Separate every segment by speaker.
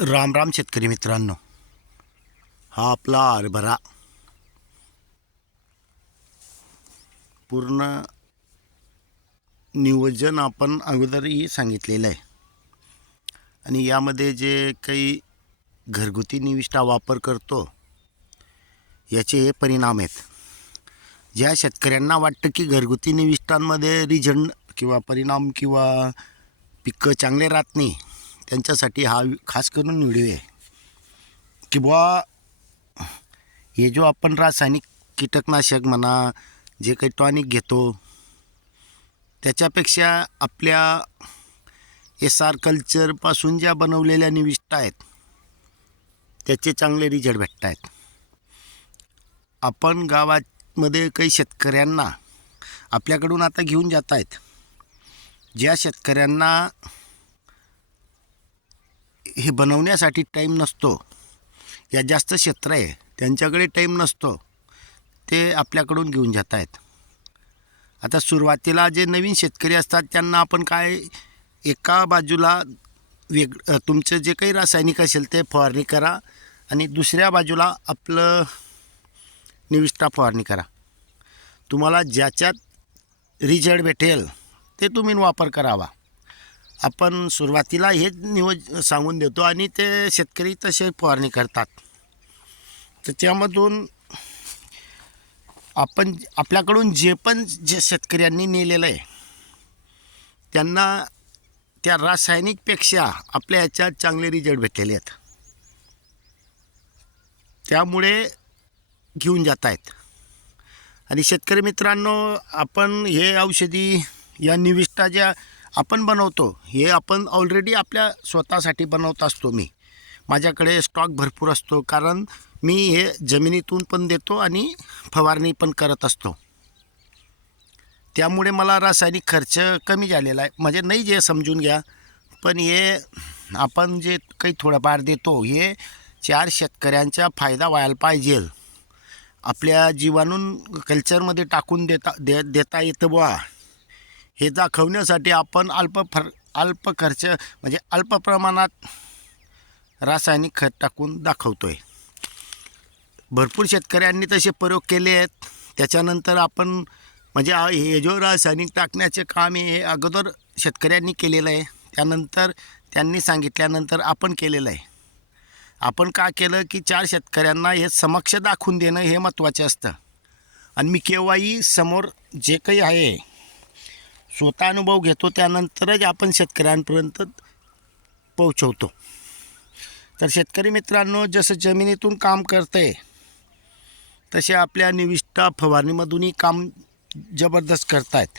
Speaker 1: राम राम शेतकरी मित्रांनो हा आपला हरभरा. पूर्ण नियोजन आपण अगोदरही सांगितलेलं आहे. आणि यामध्ये जे काही घरगुती निविष्ठा वापर करतो याचे हे परिणाम आहेत. ज्या शेतकऱ्यांना वाटतं की घरगुती निविष्ठांमध्ये रिझल्ट किंवा परिणाम किंवा पिकं चांगले राहत नाही त्यांच्यासाठी हा खास करून व्हिडिओ आहे. की बुवा हे जो आपण रासायनिक कीटकनाशक म्हणा जे काही टॉनिक घेतो त्याच्यापेक्षा आपल्या एस आर कल्चरपासून ज्या बनवलेल्या निविष्ठा आहेत त्याचे चांगले रिझल्ट भेटत आहेत. आपण गावामध्ये काही शेतकऱ्यांना आपल्याकडून आता घेऊन जात आहेत. ज्या शेतकऱ्यांना हे बनवण्यासाठी टाईम नसतो. या जास्त क्षेत्र आहे त्यांच्याकडे टाईम नसतो. ते आपल्याकडून घेऊन जात आहेत आता सुरुवातीला जे नवीन शेतकरी असतात त्यांना आपण काय एका बाजूला वेग तुमचं जे काही रासायनिक असेल ते फवारणी करा आणि दुसऱ्या बाजूला आपलं निविष्ठा फवारणी करा. तुम्हाला ज्याच्यात रिझल्ट भेटेल ते तुम्ही वापर करावा. आपण सुरुवातीला हेच नियोज सांगून देतो आणि ते शेतकरी तसे फवारणी करतात. तर त्यामधून आपण आपल्याकडून जे पण जे शेतकऱ्यांनी नेलेलं आहे त्यांना त्या रासायनिकपेक्षा आपल्या ह्याच्यात चांगले रिझल्ट भेटलेले आहेत. त्यामुळे घेऊन जात आहेत. आणि शेतकरी मित्रांनो आपण हे औषधी या निविष्ठा ज्या आपण बनवतो हे आपण ऑलरेडी आपल्या स्वतःसाठी बनवत असतो मी. माझ्याकडे स्टॉक भरपूर असतो कारण मी हे जमिनीतून पण देतो आणि फवारणी पण करत असतो. त्यामुळे मला रासायनिक खर्च कमी झालेला आहे. म्हणजे नाही जे समजून घ्या पण हे आपण जे काही थोडंफार देतो हे चार शेतकऱ्यांचा फायदा व्हायला पाहिजे. आपल्या जीवाणून कल्चरमध्ये टाकून देता दे देता येतं बुवा. हे दाखवण्यासाठी आपण अल्प फर अल्प खर्च म्हणजे अल्प प्रमाणात रासायनिक खत टाकून दाखवतो आहे भरपूर शेतकऱ्यांनी तसे प्रयोग केले आहेत. त्याच्यानंतर आपण म्हणजे हे जो रासायनिक टाकण्याचे काम हे अगोदर शेतकऱ्यांनी केलेलं आहे. त्यानंतर त्यांनी सांगितल्यानंतर आपण केलेलं आहे. आपण का केलं की चार शेतकऱ्यांना हे समक्ष दाखवून देणं हे महत्त्वाचे असतं. आणि मी केव्हाही समोर जे काही आहे स्वतः अनुभव घेतो त्यानंतरच आपण शेतकऱ्यांपर्यंत पोहोचवतो. तर शेतकरी मित्रांनो जसं जमिनीतून काम करते तसे आपल्या निविष्ठा फवारणीमधूनही काम जबरदस्त करतायत.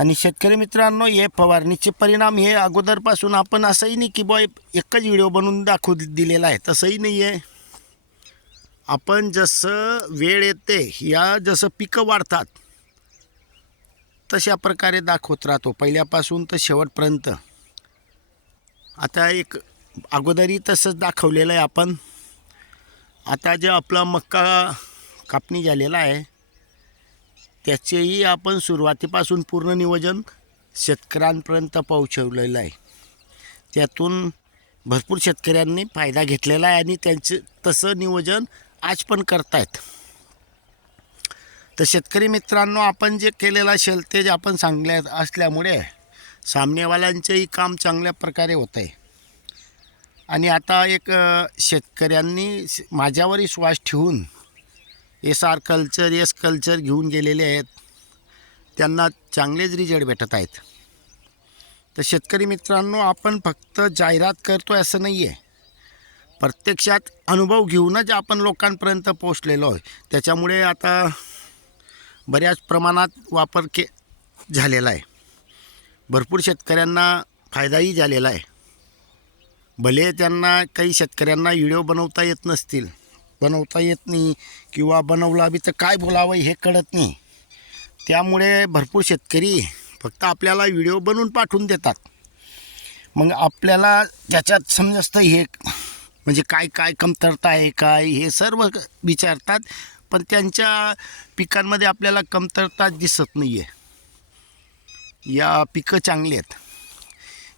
Speaker 1: आणि शेतकरी मित्रांनो हे फवारणीचे परिणाम हे अगोदरपासून आपण असंही नाही की बॉय एकच व्हिडिओ बनवून दाखवू दिलेला आहे तसंही नाही आहे. आपण जसं वेळ येते या जसं पिकं वाढतात तशा प्रकारे दाखवत राहतो. पहिल्यापासून तर शेवटपर्यंत. आता एक अगोदरही तसंच दाखवलेलं आहे आपण. आता जे आपला मक्का कापणी झालेला आहे त्याचेही आपण सुरुवातीपासून पूर्ण नियोजन शेतकऱ्यांपर्यंत पोहोचवलेलं आहे. त्यातून भरपूर शेतकऱ्यांनी फायदा घेतलेला आहे आणि त्यांचं तसं नियोजन आज पण करतायत. तर शेतकरी मित्रांनो आपण जे केलेलं असेल ते जे आपण सांगल्या असल्यामुळे सामनेवाल्यांचंही काम चांगल्या प्रकारे होत आहे आणि आता एक शेतकऱ्यांनी स- माझ्यावर विश्वास ठेवून S R culture S culture घेऊन गेलेले आहेत. त्यांना चांगलेच रिझल्ट भेटत आहेत. तर शेतकरी मित्रांनो आपण फक्त जाहिरात करतो असं नाही आहे प्रत्यक्षात अनुभव घेऊनच आपण लोकांपर्यंत पोचलेलो आहे. त्याच्यामुळे आता बऱ्याच प्रमाणात वापर के झालेला आहे. भरपूर शेतकऱ्यांना फायदाही झालेला आहे. भले त्यांना काही शेतकऱ्यांना व्हिडिओ बनवता येत नसतील बनवता येत नाही किंवा बनवला बी तर काय बोलावं हे कळत नाही. त्यामुळे भरपूर शेतकरी फक्त आपल्याला व्हिडिओ बनवून पाठवून देतात. मग आपल्याला त्याच्यात समजतं हे म्हणजे काय काय कमतरता आहे काय हे सर्व विचारतात. पण त्यांच्या पिकांमध्ये आपल्याला कमतरता दिसत नाही आहे या पिकं चांगली आहेत.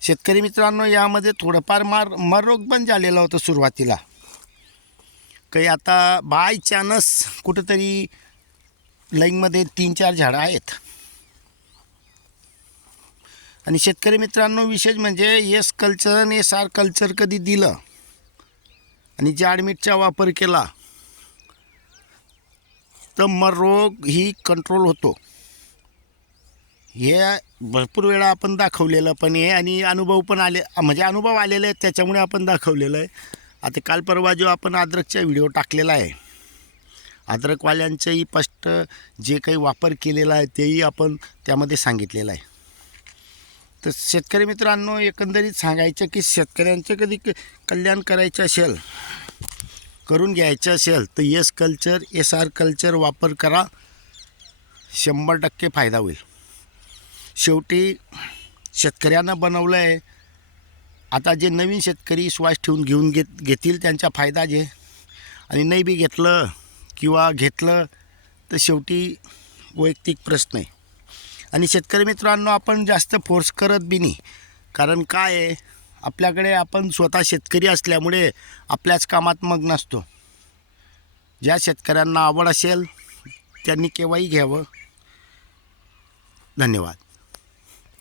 Speaker 1: शेतकरी मित्रांनो यामध्ये थोडंफार मार मररोग पण झालेला होता सुरुवातीला. काही आता बाय चान्स कुठंतरी लाईनमध्ये तीन चार झाडं आहेत. आणि शेतकरी मित्रांनो विशेष म्हणजे एस कल्चर आणि एस आर कल्चर कधी दिलं आणि जाडमीठचा वापर केला तर रोग ही कंट्रोल होतो. हे भरपूर वेळा आपण दाखवलेलं पण हे आणि अनुभव पण आले म्हणजे अनुभव आलेले आहेत त्याच्यामुळे आपण दाखवलेलं आहे. आता काल परवा जो आपण अद्रकचा व्हिडिओ टाकलेला आहे अद्रकवाल्यांचंही स्पष्ट जे काही वापर केलेला आहे तेही आपण त्यामध्ये सांगितलेलं आहे. तर शेतकरी मित्रांनो एकंदरीत सांगायचं की शेतकऱ्यांचं कधी क- कल्याण करायचं असेल करून घ्यायचं असेल तर S culture S R culture वापर करा. शंभर टक्के फायदा होईल. शेवटी शेतकऱ्यांना बनवलं आहे आता जे नवीन शेतकरी श्वास ठेवून घेऊन घेत घेतील त्यांचा फायदा जे. आणि नाही बी घेतलं किंवा घेतलं तर शेवटी वैयक्तिक प्रश्न आहे. आणि शेतकरी मित्रांनो आपण जास्त फोर्स करत बी नाही. कारण काय आहे? आपल्याकडे आपण स्वतः शेतकरी असल्यामुळे आपल्याच कामात मग नसतो. ज्या शेतकऱ्यांना आवड असेल त्यांनी केव्हाही घ्यावं. धन्यवाद.